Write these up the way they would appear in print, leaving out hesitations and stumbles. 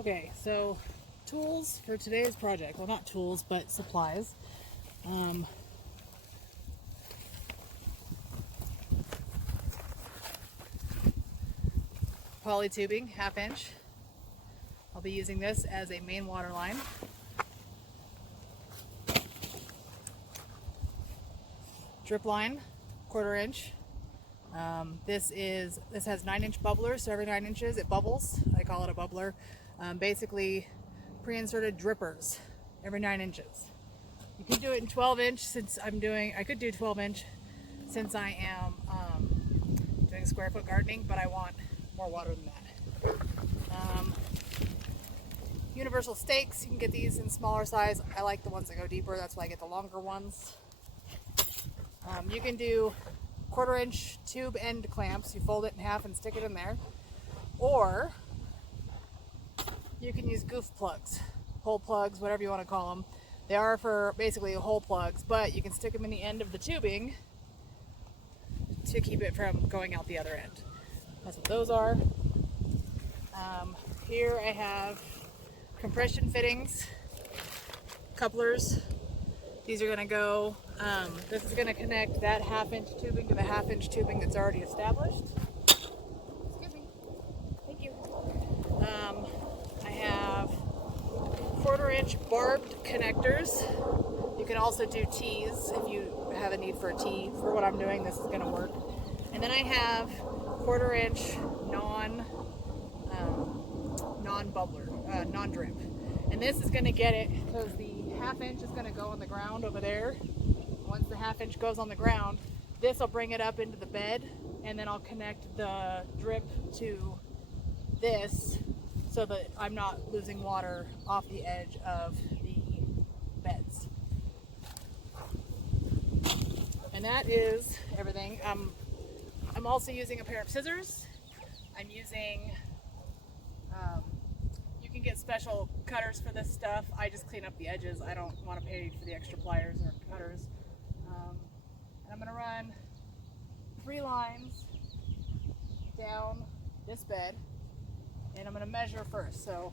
Okay, so tools for today's project. Well, not tools, but supplies. Poly tubing, 1/2 inch. I'll be using this as a main water line. Drip line, 1/4 inch. This has 9-inch bubblers, so every 9 inches it bubbles. I call it a bubbler. Basically, pre-inserted drippers every 9 inches. You can do it in 12-inch I could do 12-inch since I am doing square foot gardening, but I want more water than that. Universal stakes, you can get these in smaller size. I like the ones that go deeper, that's why I get the longer ones. You can do 1/4 inch tube end clamps. You fold it in half and stick it in there. Or you can use goof plugs, hole plugs, whatever you want to call them. They are for basically hole plugs, but you can stick them in the end of the tubing to keep it from going out the other end. That's what those are. Here I have compression fittings, couplers. These are going to go, this is going to connect that 1/2 inch tubing to the 1/2 inch tubing that's already established. Excuse me. Thank you. I have 1/4 inch barbed connectors. You can also do T's if you have a need for a T. For what I'm doing, this is going to work. And then I have 1/4 inch non-bubbler, non-drip. And this is going to get it, because the 1/2 inch is going to go on the ground over there. Once the 1/2 inch goes on the ground, this will bring it up into the bed, and then I'll connect the drip to this so that I'm not losing water off the edge of the beds. And that is everything. I'm also using a pair of scissors. I'm using, you can get special cutters for this stuff. I just clean up the edges. I don't want to pay for the extra pliers or cutters. And I'm going to run 3 lines down this bed, and I'm going to measure first. So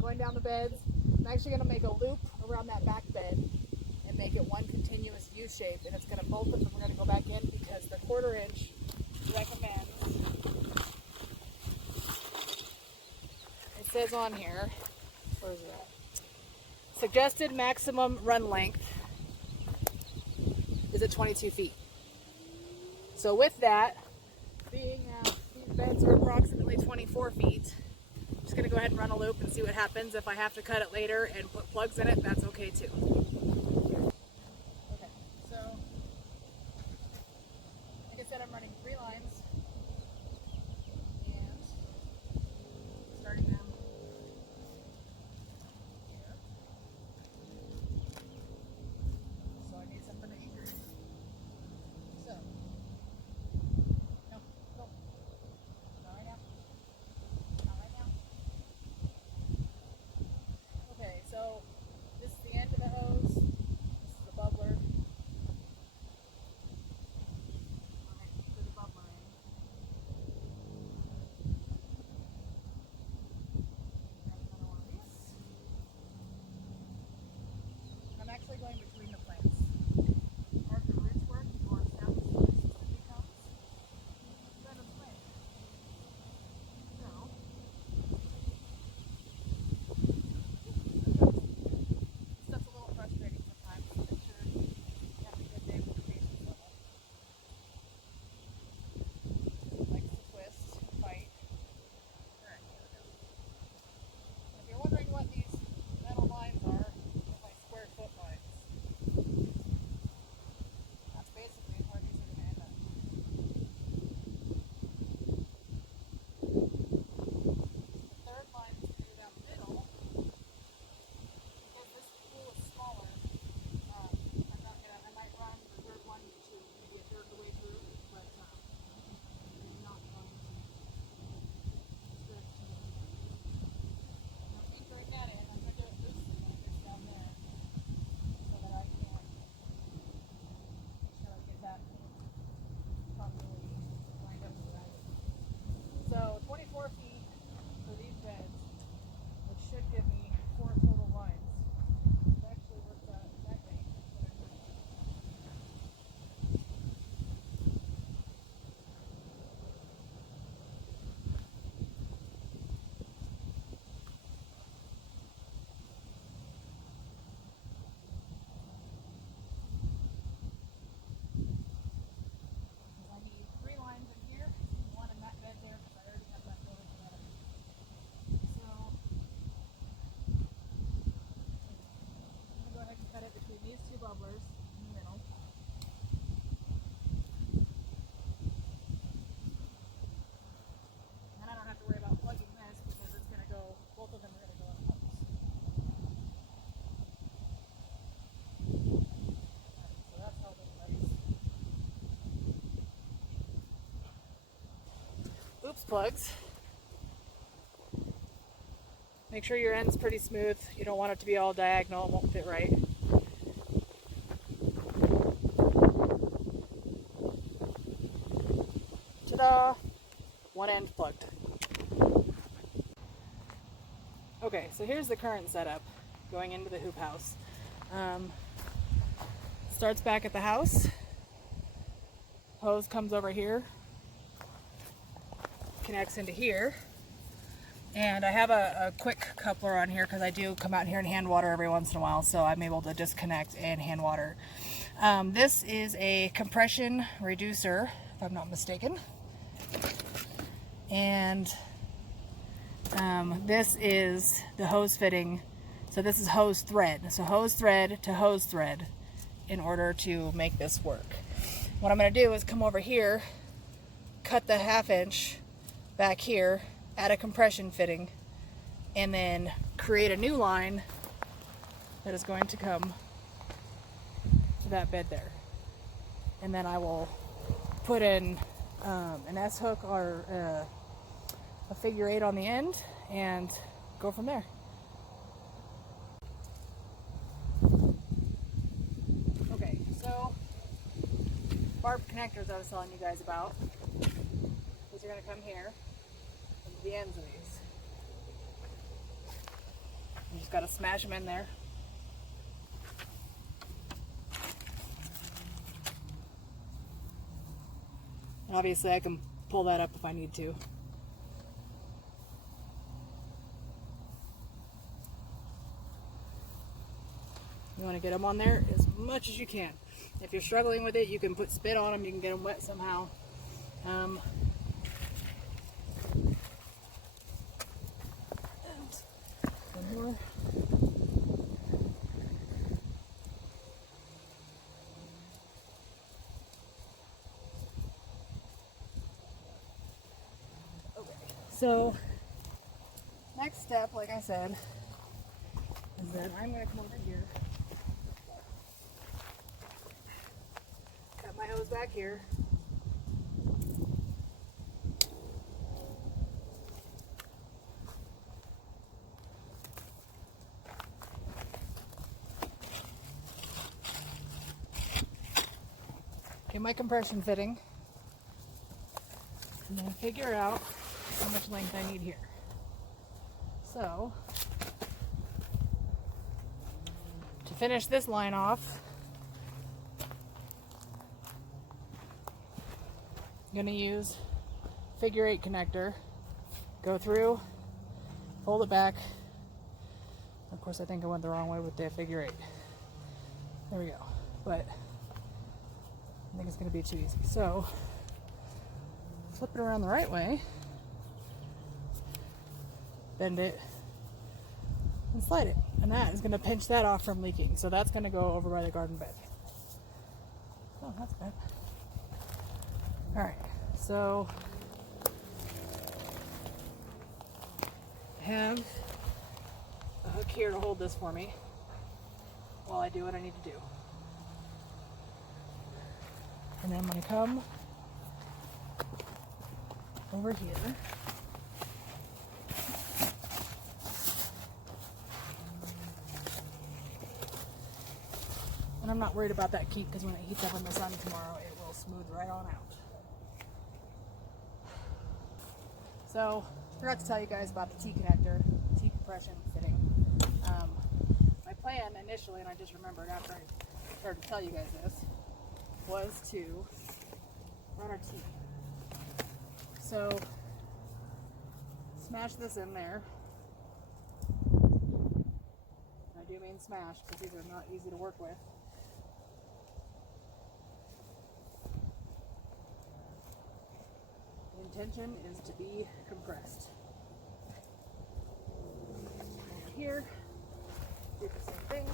going down the beds, I'm actually going to make a loop around that back bed and make it one continuous U shape, and it's going to bolt them, and we're going to go back in because the 1/4 inch recommends, it says on here, where is it at? Suggested maximum run length is at 22 feet. So with that, being these beds are approximately 24 feet, I'm just going to go ahead and run a loop and see what happens. If I have to cut it later and put plugs in it, that's okay too. Okay, so like I said, I'm running 3 lines, and starting them here. So I need something to anchor. So, no, not right now. Not right now. Okay, so this is the end of the hose. plugs. Make sure your end's pretty smooth. You don't want it to be all diagonal, it won't fit right. Ta-da! One end plugged. Okay, so here's the current setup going into the hoop house. Starts back at the house. Hose comes over here, connects into here, and I have a quick coupler on here because I do come out here and hand water every once in a while, so I'm able to disconnect and hand water. This is a compression reducer, if I'm not mistaken, and this is the hose fitting. So this is hose thread. So hose thread to hose thread in order to make this work. What I'm going to do is come over here, cut the 1/2 inch back here, add a compression fitting, and then create a new line that is going to come to that bed there. And then I will put in an S hook or a figure 8 on the end and go from there. Okay, so barbed connectors I was telling you guys about. These are going to come here into the ends of these. You just got to smash them in there. And obviously I can pull that up if I need to. You want to get them on there as much as you can. If you're struggling with it, you can put spit on them, you can get them wet somehow. And more. Okay, so next step, like I said, is that I'm going to come over here, cut my hose back here, get my compression fitting, and then figure out how much length I need here. So, to finish this line off, I'm going to use figure 8 connector, go through, fold it back. Of course, I think I went the wrong way with the figure 8. There we go. But I think it's going to be too easy. So, flip it around the right way, bend it, and slide it. And that is going to pinch that off from leaking. So that's going to go over by the garden bed. Oh, that's good. Alright, so I have a hook here to hold this for me while I do what I need to do. And then I'm going to come over here. And I'm not worried about that keep because when it heats up in the sun tomorrow, it will smooth right on out. So, I forgot to tell you guys about the T-connector, T-compression fitting. My plan initially, and I just remembered after I started to tell you guys this, was to run our T. So, smash this in there. I do mean smash because these are not easy to work with. The intention is to be compressed. Over here, do the same thing.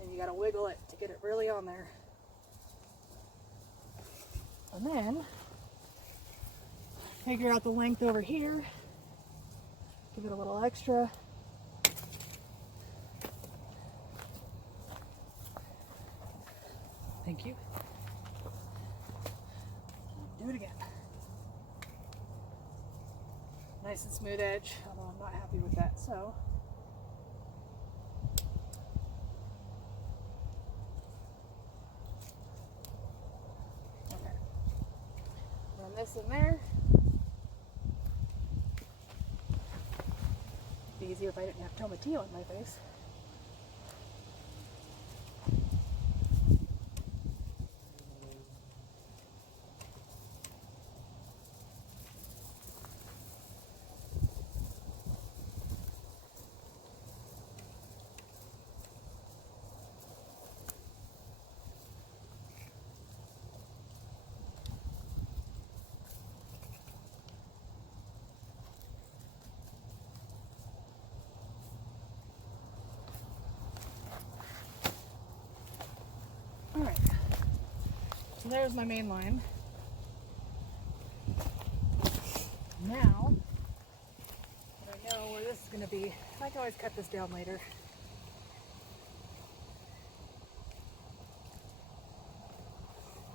And you gotta wiggle it to get it really on there. And then figure out the length over here, give it a little extra, Thank you. Do it again. Nice and smooth edge, although I'm not happy with that, so. Okay. Run this in there. It'd be easier if I didn't have tomatillo on my face. Alright, so there's my main line. Now, that I know where this is going to be, I can always cut this down later.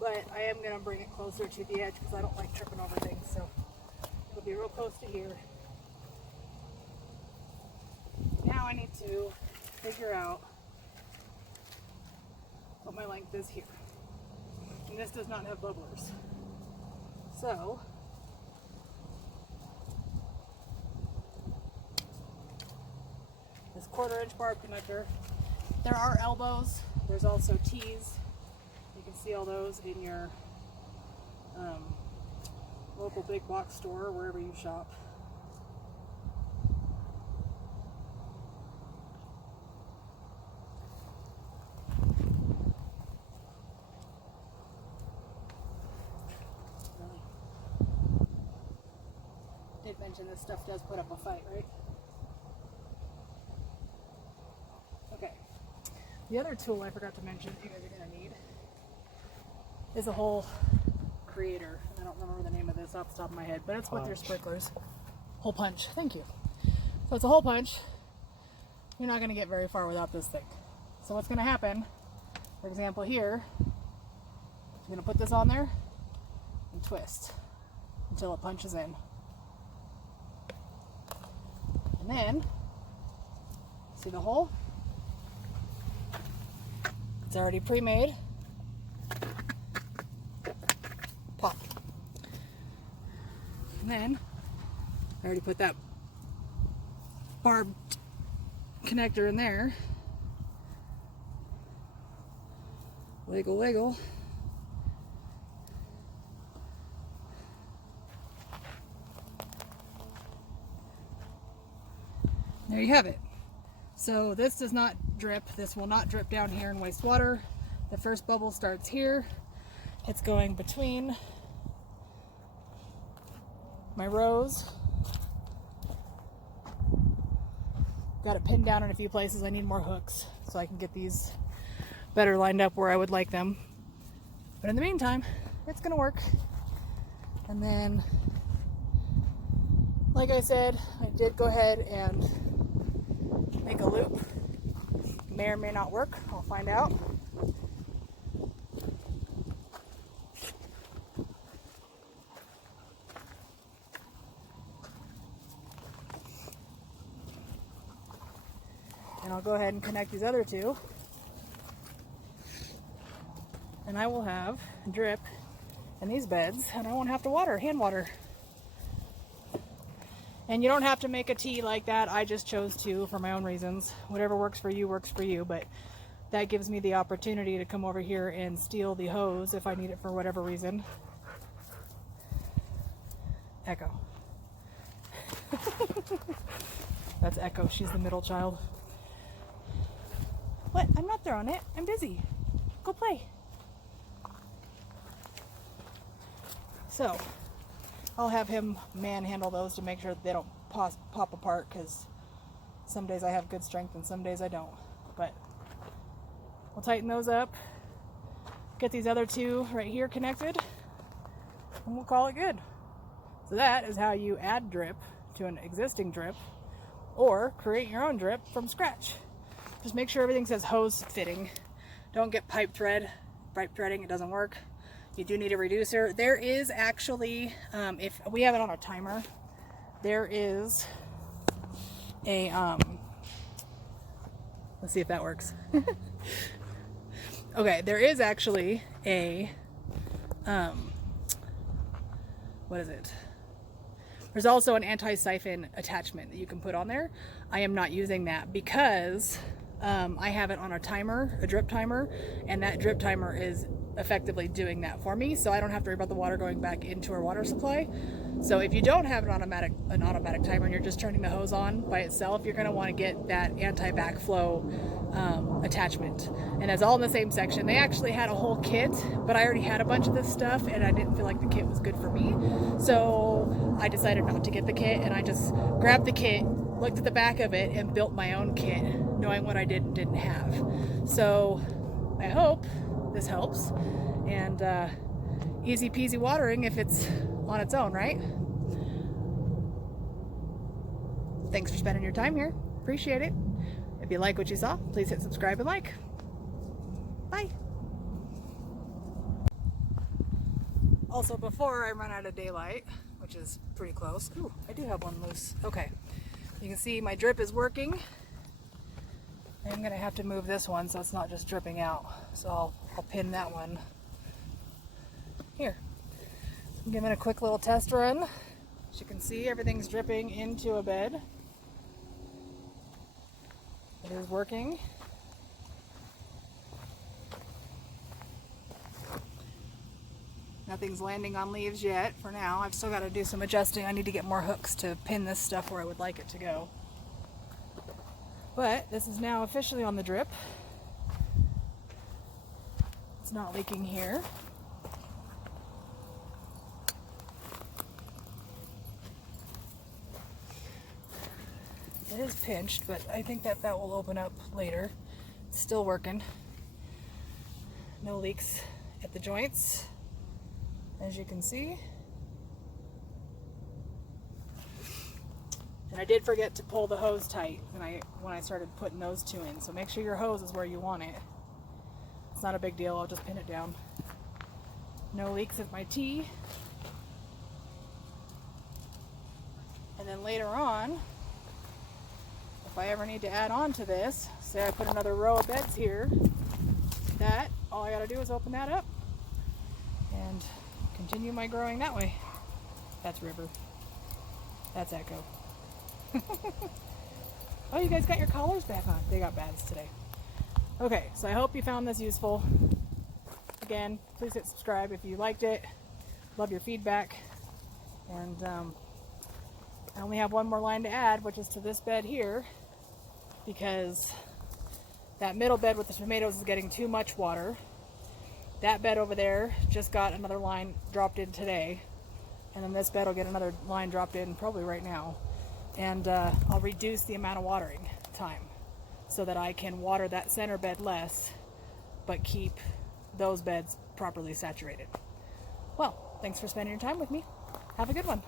But I am going to bring it closer to the edge because I don't like tripping over things, so it'll be real close to here. Now I need to figure out what my length is here. And this does not have bubblers. So, this 1/4" barb connector, there are elbows, there's also T's. You can see all those in your local big box store or wherever you shop. Mention this stuff does put up a fight, right? Okay. The other tool I forgot to mention you guys are going to need is a hole creator. I don't remember the name of this off the top of my head, but it's with your sprinklers. Hole punch. Thank you. So it's a hole punch. You're not going to get very far without this thing. So what's going to happen, for example here, you're going to put this on there and twist until it punches in. And then, see the hole? It's already pre-made. Pop. And then, I already put that barbed connector in there. Wiggle, wiggle. There you have it. So this does not drip. This will not drip down here and waste water. The first bubble starts here. It's going between my rows. Got it pinned down in a few places. I need more hooks so I can get these better lined up where I would like them. But in the meantime, it's gonna work. And then, like I said, I did go ahead and make a loop. May or may not work. I'll find out. And I'll go ahead and connect these other two. And I will have drip in these beds, and I won't have to hand water. And you don't have to make a tea like that. I just chose to for my own reasons. Whatever works for you, but that gives me the opportunity to come over here and steal the hose if I need it for whatever reason. Echo. That's Echo. She's the middle child. What? I'm not throwing it. I'm busy. Go play. So, I'll have him manhandle those to make sure that they don't pop apart, because some days I have good strength and some days I don't. But we'll tighten those up, get these other two right here connected, and we'll call it good. So that is how you add drip to an existing drip or create your own drip from scratch. Just make sure everything says hose fitting. Don't get pipe thread. pipe threading, it doesn't work. You do need a reducer. There is actually, if we have it on a timer, there is a, let's see if that works. Okay, there is actually a, what is it? There's also an anti-siphon attachment that you can put on there. I am not using that because I have it on a timer, a drip timer, and that drip timer is effectively doing that for me, so I don't have to worry about the water going back into our water supply. So if you don't have an automatic timer and you're just turning the hose on by itself, you're going to want to get that anti-backflow attachment, and it's all in the same section. They actually had a whole kit, but I already had a bunch of this stuff and I didn't feel like the kit was good for me, so I decided not to get the kit, and I just grabbed the kit, looked at the back of it, and built my own kit, knowing what I did and didn't have. So I hope this helps, and easy peasy watering if it's on its own, right? Thanks for spending your time here. Appreciate it. If you like what you saw, please hit subscribe and like. Bye. Also, before I run out of daylight, which is pretty close. Ooh, I do have one loose. Okay. You can see my drip is working. I'm going to have to move this one so it's not just dripping out. So I'll pin that one here. I'm giving a quick little test run. As you can see, everything's dripping into a bed. It is working. Nothing's landing on leaves yet for now. I've still got to do some adjusting. I need to get more hooks to pin this stuff where I would like it to go. But this is now officially on the drip. It's not leaking here. It is pinched, but I think that will open up later. It's still working. No leaks at the joints, as you can see. And I did forget to pull the hose tight when I started putting those two in. So make sure your hose is where you want it. It's not a big deal, I'll just pin it down. No leaks with my T. And then later on, if I ever need to add on to this, say I put another row of beds here, all I gotta do is open that up and continue my growing that way. That's River. That's Echo. Oh, you guys got your collars back on. They got baths today. Okay, so I hope you found this useful. Again, please hit subscribe if you liked it. Love your feedback. And I only have one more line to add, which is to this bed here, because that middle bed with the tomatoes is getting too much water. That bed over there just got another line dropped in today, and then this bed will get another line dropped in probably right now. And I'll reduce the amount of watering time so that I can water that center bed less, but keep those beds properly saturated. Well, thanks for spending your time with me. Have a good one.